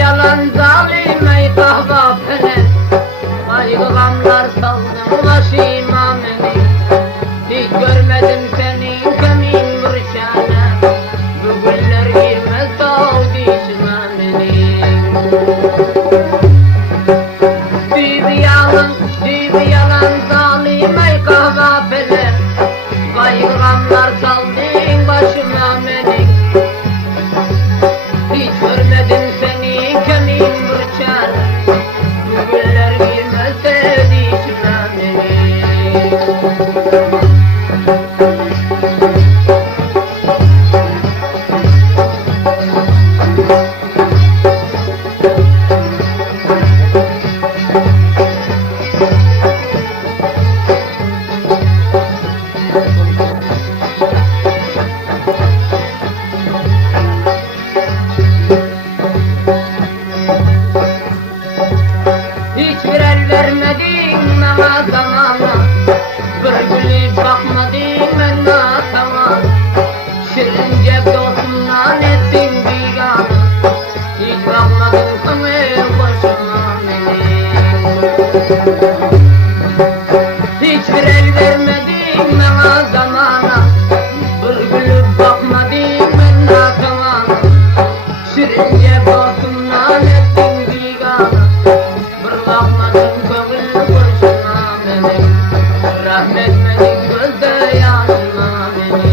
Yalan zalim ey kahva pele, kaygılamlar saldım başıma beni. Hiç görmedim senin kemin burşane, bu güller girmez dağ dişime benim. Düğü yalan zalim ey kahva pele, kaygılamlar saldım başıma beni. Hiç görmedim seni kemin burçar, bu güller girmezse dişime beni. Hiçbir el vermedin bana zamana, bir gülüp bakmadın bana tamam. Şirin cep dostumdan ettin bigana, hiç bakmadın sana başıma benim. Hiçbir el vermedin bana zamana, bir gülüp bakmadın bana tamam. Şirin cep dostumdan ettin bigana, bakmadın kavul başıma benim, rahmetmedin gözde yanıma benim.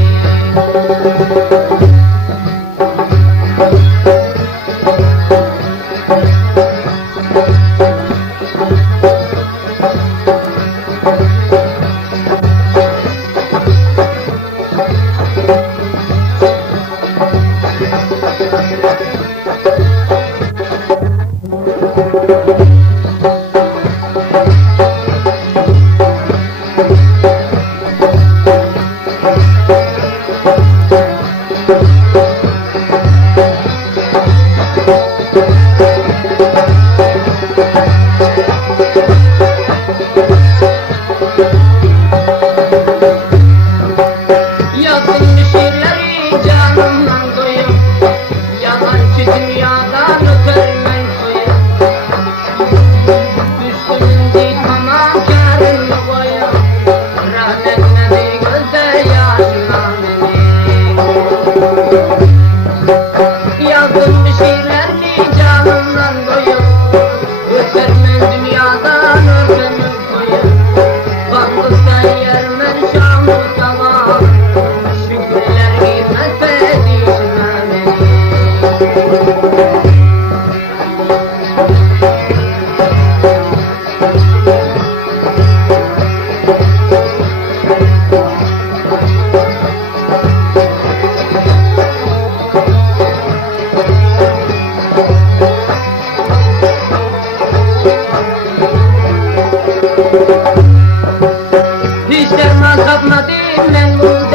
Yazın şiirleri canımdan koyup, yalancı dünyadan öpermen koyup. Düştüm değil ama karını koyup, rahmetmedi gözde yaşıma benim. Yazın şiirlerini canımdan koyup, öpermen dünyadan öpermen koyup. Bakırsan yermen şamı tamam, şu güller girmezse dişime benim. Hiç derman tapmadım ben bu